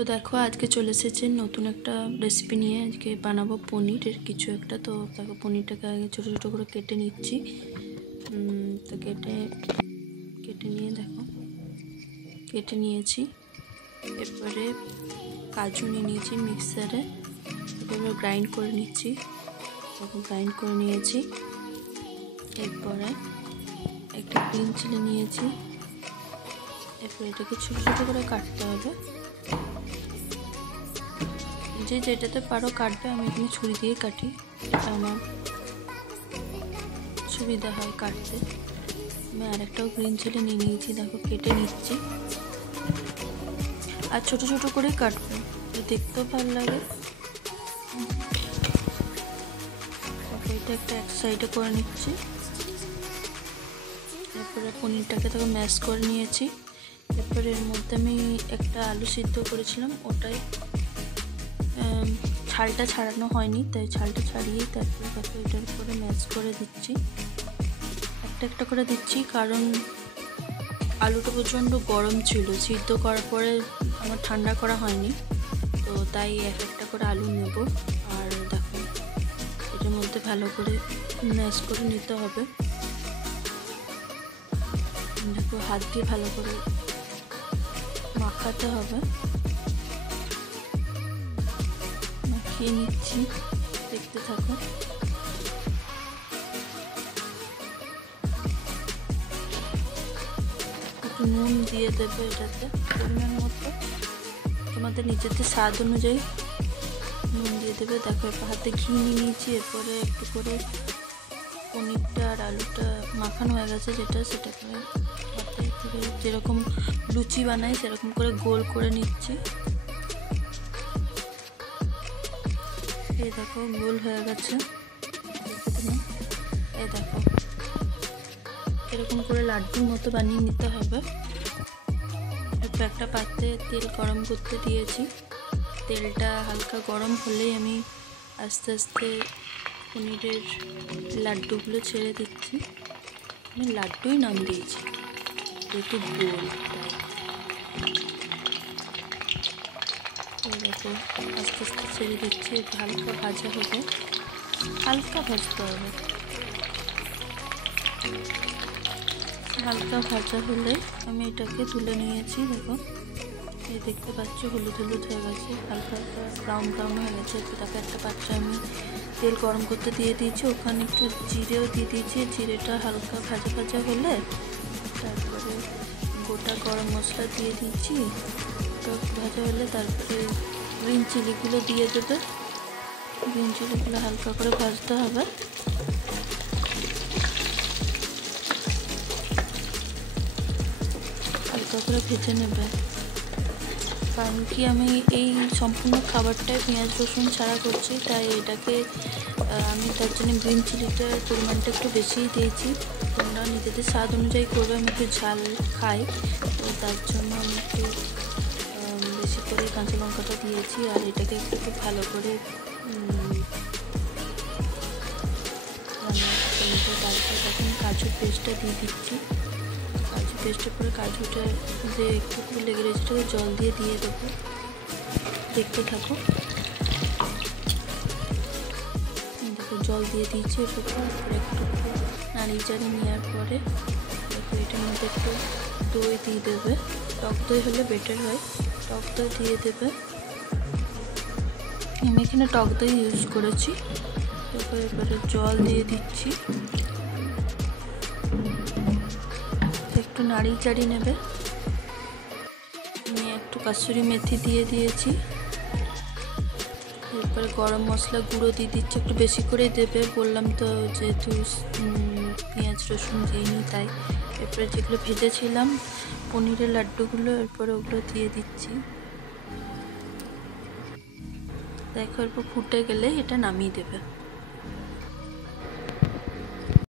তো দেখো আজকে চলে এসেছে নতুন একটা রেসিপি নিয়ে। আজকে বানাবো পনিরের কিছু একটা। তো দেখো পনিরটাকে আগে ছোটো ছোটো করে কেটে নিচ্ছি। তো কেটে নিয়ে দেখো কেটে নিয়েছি। এরপরে কাজু নিয়ে নিয়েছি মিক্সারে, এরপরে গ্রাইন্ড করে নিচ্ছি। দেখো গ্রাইন্ড করে নিয়েছি। এরপরে একটা গ্রিন চিলি নিয়েছি। এরপরে এটাকে ছোটো ছোটো করে কাটতে হবে। যে যেটাতে পারো কাটবে, আমি এখানে ছুরি দিয়ে কাটি, এটা আমার সুবিধা হয় কাটতে। আমি আরেকটাও গ্রিন চিলি নিয়ে নিয়েছি, দেখো কেটে নিচ্ছি। আর ছোট ছোট করে কাটবে, দেখতেও ভালো লাগে। এটা একটা এক সাইডে করে নিচ্ছি। এরপরে পনিরটাকে তাকে ম্যাশ করে নিয়েছি। এরপরে এর মধ্যে আমি একটা আলু সিদ্ধ করেছিলাম, ওটাই ছালটা ছাড়ানো হয়নি, তাই ছালটা ছাড়িয়েই তারপরে দেখো এটার উপরে ম্যাশ করে দিচ্ছি। একটা একটা করে দিচ্ছি, কারণ আলুটা প্রচণ্ড গরম ছিল, সিদ্ধ করার পরে আমার ঠান্ডা করা হয়নি, তো তাই এক একটা করে আলু নেব। আর দেখো এটার মধ্যে ভালো করে ম্যাশ করে নিতে হবে। দেখো হাত দিয়ে ভালো করে মাখাতে হবে। মাখিয়ে নিচ্ছি, দেখতে থাকো। একটু নুন দিয়ে দেবে এটাতে পরিমাণ মতো, তোমাদের নিজেদের স্বাদ অনুযায়ী নুন দিয়ে দেবে। দেখো এরপর হাতে ঘি নিয়ে নিয়েছি। এরপরে একটু করে পনিরটা আর আলুটা মাখানো হয়ে গেছে যেটা, সেটা করে হাতে করে যেরকম লুচি বানাই সেরকম করে গোল করে নিচ্ছি। এই দেখো গোল হয়ে গেছে, এই দেখো এরকম করে লাড্ডুর মতো বানিয়ে নিতে হবে। এরপর একটা পাত্রে তেল গরম করতে দিয়েছি। তেলটা হালকা গরম হলেই আমি আস্তে আস্তে পনিরের লাড্ডুগুলো ছেড়ে দিচ্ছি। আমি লাড্ডুই নাম দিয়েছি যেহেতু গোল, তাই দেখো আস্তে আস্তে ছেড়ে দিচ্ছি। হালকা ভাজা হবে, হালকা ভাজতে হবে। হালকা ভাজা হলে আমি এটাকে তুলে নিয়েছি। দেখো এই দেখতে পাচ্ছি হলুদ হলুদ হয়ে গেছে, হালকা হালকা ব্রাউন ব্রাউন হয়ে গেছে। তাকে একটা পাত্রে আমি তেল গরম করতে দিয়ে দিয়েছি, ওখানে একটু জিরেও দিয়ে দিয়েছি। জিরেটা হালকা ভাজা ভাজা হলে তারপরে গোটা গরম মশলা দিয়ে দিচ্ছি। ওটা ভাজা হলে তারপরে গ্রিন চিলিগুলো দিয়ে দেবে। গ্রিন চিলিগুলো হালকা করে ভাজতে হবে। হালকা করে ভেজে নেবে, কারণ কি আমি এই সম্পূর্ণ খাবারটায় পেঁয়াজ রসুন ছাড়া করছি, তাই এটাকে আমি তার জন্য গ্রিন চিলিটার পরিমাণটা একটু বেশিই দিয়েছি। তোমরা নিজেদের স্বাদ অনুযায়ী করবে। আমি একটু ঝাল খাই, তো তার জন্য আমি একটু বেশি করে কাঁচা লঙ্কাটা দিয়েছি। আর এটাকে একটু খুব ভালো করে তারপরে তখন কাজুর পেস্টটা দিয়ে দিচ্ছি। কাজু পেস্টের পরে কাজুটা যে একটু লেগে রয়েছে সেটাকে জল দিয়ে দেবো। দেখতে থাকো। দেখো জল দিয়ে দিয়েছি। এরপর একটু নাড়িয়ে চাড়িয়ে নেওয়ার পরে দেখো এটার মধ্যে একটু দই দিয়ে দেবে। টক দই হলে বেটার হয়, টক দই দিয়ে দেবে। আমি এখানে টক দই ইউজ করেছি। এরপরে জল দিয়ে দিচ্ছি, একটু নাড়িয়ে চাড়িয়ে নেবে। আমি একটু কাসুরি মেথি দিয়ে দিয়েছি। এরপরে গরম মশলা গুঁড়ো দিয়ে দিচ্ছি, একটু বেশি করে দেবে, বললাম তো যেহেতু পেঁয়াজ রসুন দিইনি তাই। এরপরে যেগুলো ভেজেছিলাম পনিরের লাড্ডুগুলো, এরপরে ওগুলো দিয়ে দিচ্ছি। দেখো এরপর ফুটে গেলে এটা নামিয়ে দেবে।